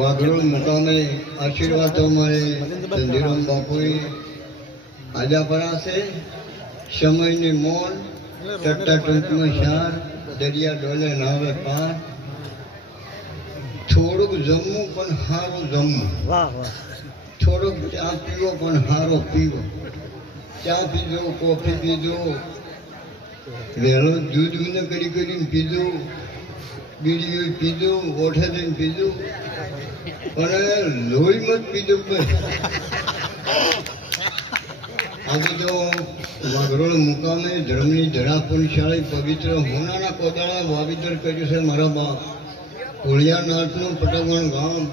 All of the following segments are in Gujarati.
વાઘરોળ મુકામે આશીર્વાદ અમારે ધંધીરામ બાપુએ આજા પરાશે. સમયની મોન ટટ્ટા ટૂંકમાં શાર, દરિયા ડોલે નાવે પાર. થોડુંક જમવું પણ સારું જમવું, થોડોક ચા પીવો પણ સારો પીવો. ચા પીજો, કોફી પીજો, વહેલો દૂધ ન કરીને પીજો, બીડીઓ પીજો, ઓઠે દઈને પીજો, પણ લોહી મત પીજો. આજે તો વાઘરોળ મુકામે ધર્મની ધરા પુણશાળી પવિત્ર હોનાના કોદાળા વાવેતર કર્યું છે. મારા બાપ કોળિયાનાથનું પટવણ ગામ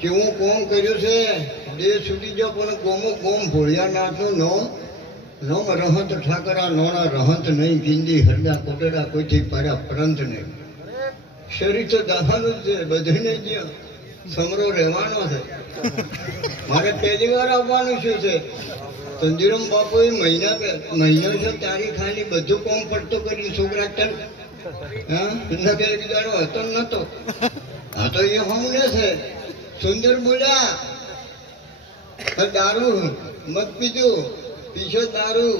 કેવું કોમ કર્યું છે. દેશ સુધી જો પણ કોમો કોમ ભોળિયાનાથનું નોમ રહંત ઠાકરા નોણા રહંત નહીં, ગિંદી હરદા કોટડા કોઈથી પાડ્યા પરંત નહીં. શરીર તો દાવાનું જ છે, બધાને જ સમરો રહેવાનો છે. મારે પહેલી વાર આવવાનું શું છે? ધંધીરામ બાપુએ મહિનો છે તારીખ ખાલી બધું કોમ પડતો કરીને છોકરા ટન એક દાડો હતો નતો. આ તો એ હમને છે સુંદર બોલ્યા. દારૂ મત પીધું, પીછો દારૂ,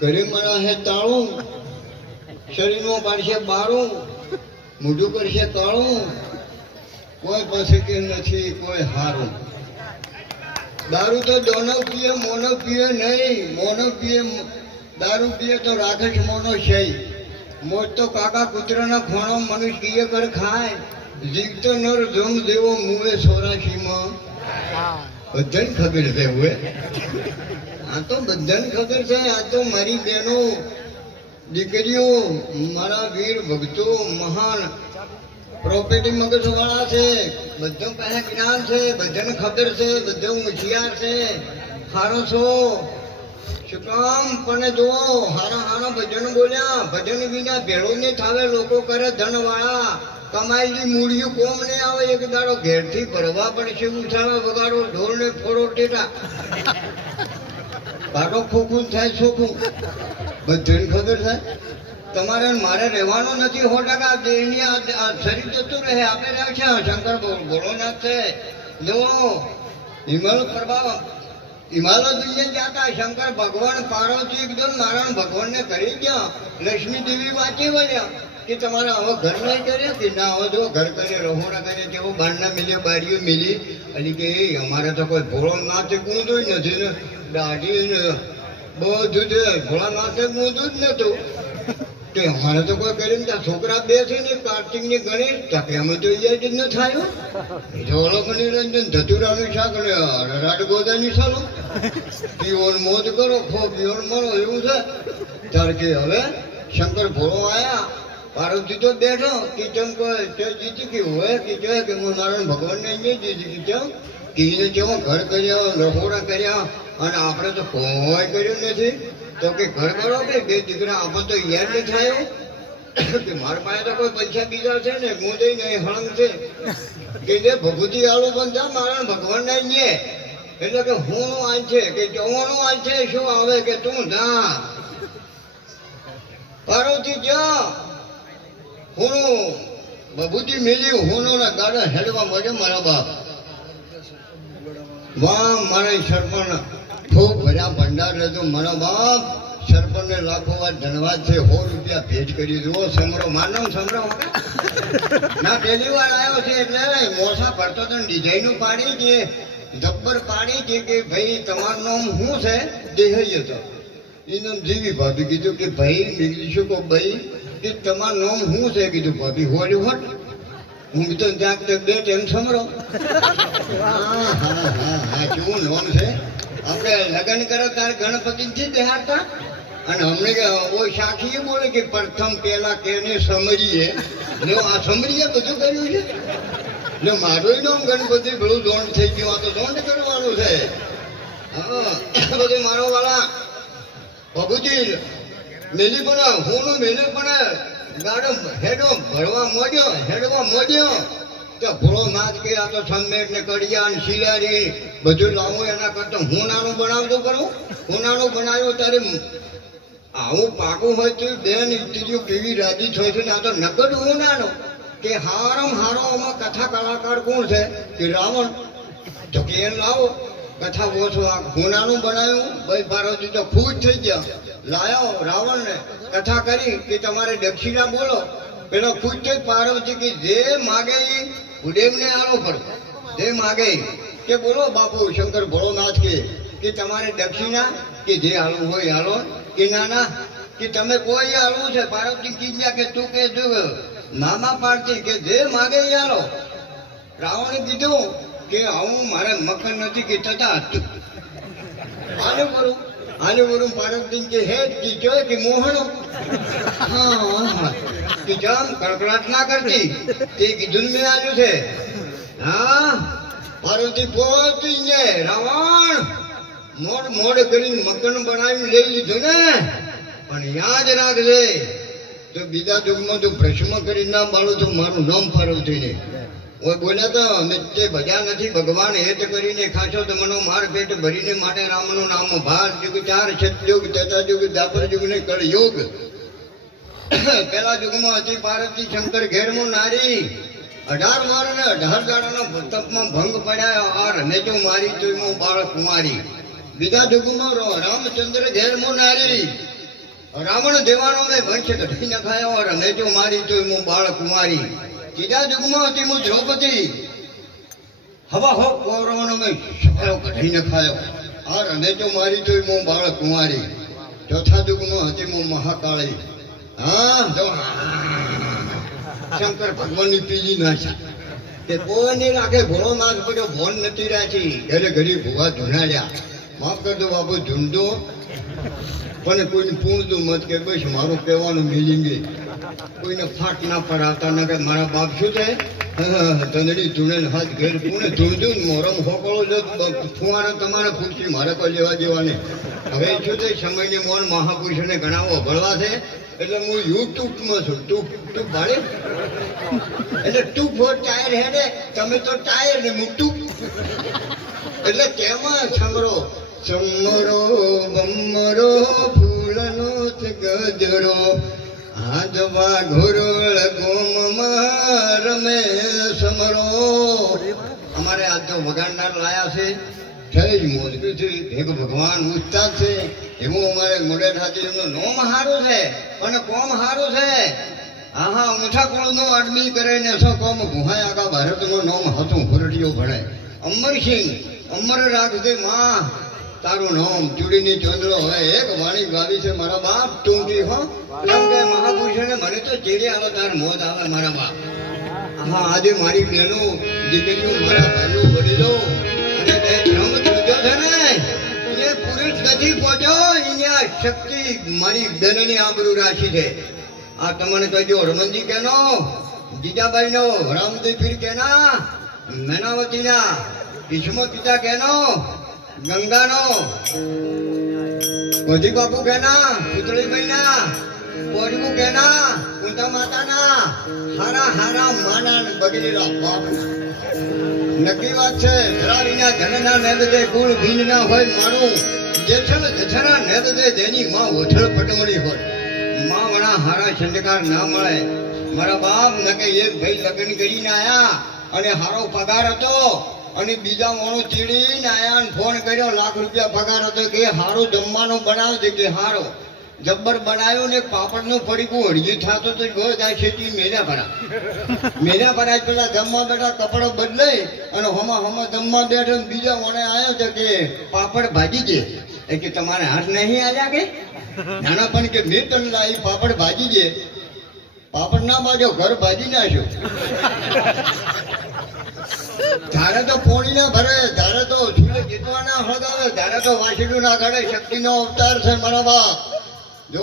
ઘરે મારા હે તાળું, શરીરમાં પાડશે બારું, મોઢું કરશે કાળું, કોઈ પાસે કે નથી કોઈ હારું. દારૂ તો દોનો પીએ મોનો પીએ નહીં, મોનો પીએ દારૂ પીએ તો રાખે છે મોનો છે. મોજ તો કાકા કૂતરાના ખોણો મનુષ્ય કીએ કર ખાય, જીવતો નર જમ દેવો મુએ સોરાશીમાં. બધાને ખબર છે હવે, આ તો બધાને ખબર છે. આ તો મારી બહેનો દીકરીઓ, મારા વીર ભક્તો, મહાન પ્રોપર્ટી મગજવાળા છે, બધા પાસે જ્ઞાન છે, બધાને ખબર છે, બધા હોશિયાર છે. હારો છો શું કામ? પણ જો હારા હારા ભજન બોલ્યા, ભજન વિના ભેળો નહીં થાવે. લોકો કરે ધનવાળા, કમાયેલી મૂળિયું કોમ નહીં આવે. એક દાડો ઘેરથી ભરવા પડશે, ઉછાળા વગાડો, ઢોલ ને ફોડો ટેટા, પાટો ખોખું થાય ચોખ્ખું. બધાને ખબર છે. તમારે મારે રહેવાનું નથી 100%. દેહની આ શરીર જતું રહે, આપણે રહે છે. શંકર ભોળોનાથ છે જો હિમાલય દુનિયા જાતા શંકર ભગવાન પાર્વતી એકદમ નારાયણ ભગવાનને કરી ગયા. લક્ષ્મી દેવી વાંચી વળ્યા કે તમારે હવે ઘર નહીં કર્યા કે ના? હવે જો ઘર કરે, રહોડા કરે, કેવું બારના મિલે, બારીઓ મિલી. એટલે કે અમારે તો કોઈ ભોળોનાથે ગુંદું જ નથી ને, દાઢી ને બધું છે. ભોળાનાથે ગુંદું જ નતું કે અમારે તો કોઈ કરીને ત્યાં છોકરા બે છે ને, કાર્તિક ની ગણેશ તાકે અમે તો એ જ ન થાય. જોડો મનોરંજન ધતુરાનું શાક ને રાડ ગોદાની સાલો પીઓન મોજ કરો, ખો પીઓન મરો, એવું છે. ત્યારે કે હવે શંકર ભોળો આયા, પાર્વતી તો બેઠો કિચન કોઈ તે જીતી ગયું હોય કે હું નારાયણ ભગવાનને અહીંયા જીતી ગયું. કીને કેવો ઘર કર્યા, રહોડા કર્યા, અને આપણે તો કોઈ કર્યું નથી. તો કે ઘર કરો કે બે દીકરા, આપણે તો યાર નહીં થાય કે મારા પાસે તો કોઈ પૈસા બીજા છે ને, હું જઈને હળંગ છે કે જે ભભૂતિ આળું બંધા નારાયણ ભગવાન ને અહીંયા. એટલે કે હું આજ છે કે જવાનું આજ છે, શું આવે કે તું જા પાર્વતી જા. હું ભભૂતિ મેલી હોનો ના ગાડા હેડવા મળે. મારા બાપ વાહ, મારા સરપંચ ખૂબ ભર્યા ભંડાર રહેતો. મારા બાપ સરપંચને લાખો વાર ધન્યવાદ છે. 100 રૂપિયા ભેટ કરી દો. સમરો માનવ સમરો ના પહેલી વાર આવ્યો છે એટલે મોસા ભરતો તો ડિઝાઇનો પાડી છે, જબ્બર પાડી છે કે ભાઈ તમારું નામ શું છે? દેહૈયો તો એનું જીવી ભાભી કીધું કે ભાઈ મેં કીધું કહો ભાઈ કે તમારું નામ શું છે? કીધું ભાભી હોળી હોટ. હું તો ત્યાં બે ટેમ સમરો. હા હા હા હા, કેવું નામ છે? આપણે લગ્ન કરો ત્યારે ગણપતિથી દેહાડતા, અને અમને ઓય સાખી બોલે કે પ્રથમ પેલા કેને સમરીએ. આ સમરીએ બધું કર્યું છે. એટલે મારું નામ ગણપતિ પેલું દોંડ થઈ ગયું. આ તો દોંડ કરવાનું છે. હા બધું મારો વાળા ભગુજી મેલી પણ હું મેલી પણ ગાડો હેડવા મોડ્યો તો ભોળો નાથ કે આ તો સમેટ ને કડિયા ને શિલારી બધું લાવું એના કરતા હું નાનું બનાવતો કરું હું નાનું બનાવ્યો ત્યારે આવું પાકું હોય તો બેન ત્રીજું કેવી રાજી થાય છે ને આ તો નકદ હું નાનો કે હારામ હારો આમાં કથા કલાકાર કોણ છે કે રાવણ તો કે એમ લાવો કથા ઓછો આ ગુનાનું બનાવ્યું ભાઈ પાર્વતી તો ખુશ થઈ ગયા લાયો રાવણને કથા કરી કે તમારે દક્ષિણા બોલો પેલો ખુશ થઈ પાર્વતી કે જે માગે એ ભૂદેવને આલો પડે જે માગે કે બોલો બાપુ શંકર ભોળોનાથ કે તમારે દક્ષિણા કે જે હાલવું હોય હાલો કે ના કે તમે કોઈ હાલવું છે પાર્વતી કીધ્યા કે તું કે જો નાના પાડતી કે જે માગે એ હાલો રાવણે કીધું કે હું મારે મકર નથી કે તથા આને કરું પાર્વતી કે હે કીધો કે મોહનો હા કે જામ કડકડાટ ના કરતી તે કીધું મેં આવ્યું છે હા પાર્વતી પહોંચી ને રાવણ મોડ કરીને મકર બનાવીને લઈ લીધું ને પણ યાદ રાખજે તો બીજા યુગમાં તું ભ્રષ્મ કરી ના બાળું તો મારું નામ પાર્વતી ને બોલ્યા તો અમે તે ભજ્યા નથી ભગવાન હેત કરીને ખાશો તો મનો માર પેટ ભરીને માટે રામનું નામ ભાર યુગ 4 સતયુગ ત્રેતા યુગ દ્વાપર યુગ ને કળયુગ પેલા યુગમાં હતી પાર્વતી શંકર ઘેરમાં નારી 18 વાર ને 18 દાડાના તપમાં ભંગ પડ્યા આ રમે તો મારી તો હું બાળક કુમારી બીજા યુગમાં રામચંદ્ર ઘેરમાં નારી રાવણ દેવાનો મેં વંશ કઢી નખાયો રમે તો મારી તો હું બાળક કુમારી ત્રીજા યુગમાં હતી હું દ્રૌપદી હવા હો કૌરવનો મેં સફાયો કઢી નખાયો આ રમે તો મારી તો હું બાળક કુમારી ચોથા યુગમાં હતી હું મહાકાળી હા તો શંકર ભગવાનની પીલી નાશા કે કોઈને રાખે ભોળો નાથ પડ્યો ભોન નથી રાખી ઘરે ઘડી ભૂવા ધૂનાડ્યા માફ કરજો બાપુ ઝૂંડો પણ કોઈને પૂણતું મત કે બસ મારું કહેવાનું મિલિંગ કોઈને ફાટ ના પડાવતા ના કે મારા બાપ શું છે તંદડી ધૂણેલ હાથ ઘેર પૂણે ધૂણધૂન મોરમ હોકળો જો ફુવારા તમારે પૂછતી મારે કોઈ લેવા દેવા નહીં હવે શું છે સમયને મોન મહાપુરુષોને ગણાવો ભળવા છે એટલે હું યુટ્યુબમાં છું ટૂપ ભાડે એટલે ટૂપ ફોર ટાયર હેડે તમે તો ટાયર ને હું ટૂપ એટલે તેમાં સમરો બમરો ફૂલનો ગજરો હાથવા ઘોરળ ગોમમાં રમે સમરો અમારે આજ તો વગાડનાર લાયા છે થઈ જ મોજગી છે એક ભગવાન ઉસ્તાદ છે એવું અમારે મોડેઠાથી એમનું નોમ સારું છે અને કોમ સારું છે હા ઊંચા કોળનો આદમી કરે ને સો કોમ ગુહાય આખા ભારતનું નોમ હતું ફરટીઓ ભણે અમરસિંહ અમર રાખજે માં તારું નામ ચૂડીની ચંદ્રો હવે એક વાણી ગાવી છે મારા બાપ ટૂંકી હો કેમ કે મહાપુરુષોને મને તો ચેડે આવે તાર મોત આવે મારા બાપ હા આજે મારી બહેનો દીકરીઓ મારા ભાઈઓ વડીલો અને તે ધર્મ ચૂક્યો છે ને એ પુરુષ નથી પહોંચ્યો એને આ શક્તિ મારી બહેનની આબરૂ રાખી છે આ તમને કહેજો હરમનજી કેનો જીજાબાઈનો રામદેવ પીર કેના મેનાવતીના ભીષ્મ પિતા કેનો ગંગાનો ગોધી બાપુ કેના પુતળી મહિના પોરગુ કેના કુંતા માતાના હારા માના બગડેલા બાપ નક્કી વાત છે ધરાવીના ધનના નેદે કુળ ભીંડના હોય મારું જેઠલ જઠરા નેદે જેની માં ઓઠળ પટમણી હોય માં વણા હારા છંડકાર ના મળે મારા બાપ નકે એક ભાઈ લગ્ન કરીને આયા અને હારો પગાર હતો અને બીજા મોણો ચીડીને આયા ફોન કર્યો લાખ રૂપિયા પગાર હતો કે હારો જમવાનું બનાવજે કે હારો જબ્બર બનાવ્યો ને પાપડનું પડીકું હળજી થતો તો ગયો ત્યાં ખેતી મેળા ભરાય પેલા જમવા બેઠા કપડો બદલાઈ અને હમા જમવા બેઠો બીજા મોણે આવ્યો છે કે પાપડ ભાજી દે કે તમારે હાથ નહીં આવ્યા કે નાના પણ કે મેં તને લાવી પાપડ ભાજી દે પાપડ ના બાજો ઘર ભાજી નાખ્યો ધારે તો પોણી ના ભરે ધારે તો છૂલે જીતવા ના હળગાવે ધારે તો વાંસળીયું ના ઘડે શક્તિનો અવતાર છે મારા બાપ જો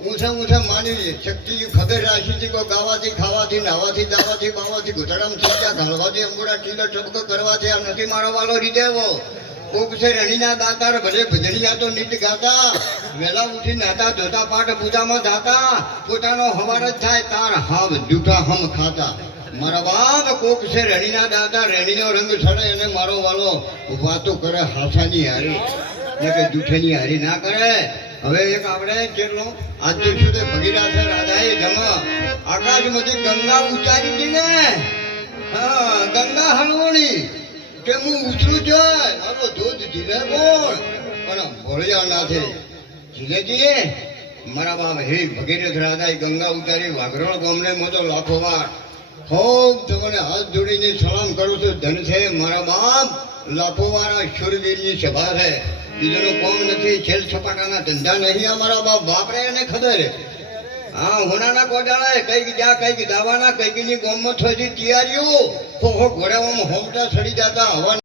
ઊંચા માની શક્તિ ખબર રાખી છે કોઈ ગાવાથી ખાવાથી નાવાથી દાવાથી બાવાથી ઘૂંટડામાં ચીજા ઘાલવાથી અંગુડા ટીલો ટપકો કરવાથી આ નથી મારો વાલો રીતે એવો કોક છે રણીના દાતાર ભલે ભજનિયા તો નીત ગાતા, વેલા ઉઠી નાતા ધોતા પાઠ પૂજામાં જાતા, પોતાનો હવાર જ થાય તાર હાવ જૂઠા હમ ખાતા. મારા બાપ કોક છે રણીના દાતા, રણીનો રંગ છડે અને મારો વાલો વાતો કરે હાસાની હારી ને કે જૂઠેની હારી ના કરે. હવે એક આપણે કેટલો આજ સુધી ભગીરથ રાધાએ જમા આકાશમાંથી ગંગા ઉતારી હતી ને, હા ગંગા હલવણી કે હું ઉતરું છે મારો દૂધ જીલે કોણ પણ ભોળિયા ના છે જીલેજી. મારા બાપ હે ભગીરથ રાધાએ ગંગા ઉતારી વાઘરોળ ગામને મોટો લાખો વાર ખૂબ તમને હાથ જોડીને સલામ કરું છું. ધન છે મારા બાપ, લાખો વાર શૂરવીરની સભા છે, બીજોનો કોમ નથી, છેલ છપાટાના ધંધા નહીં અમારા બાપ. બાપરે એને ખબર હા હોનાના કોડાળા કઈક જ્યાં કઈક દાવાના કઈકની ગોમમાં થઈ તૈયારીઓ ઘોડાઓમાં હોમટા ચડી જતા હવા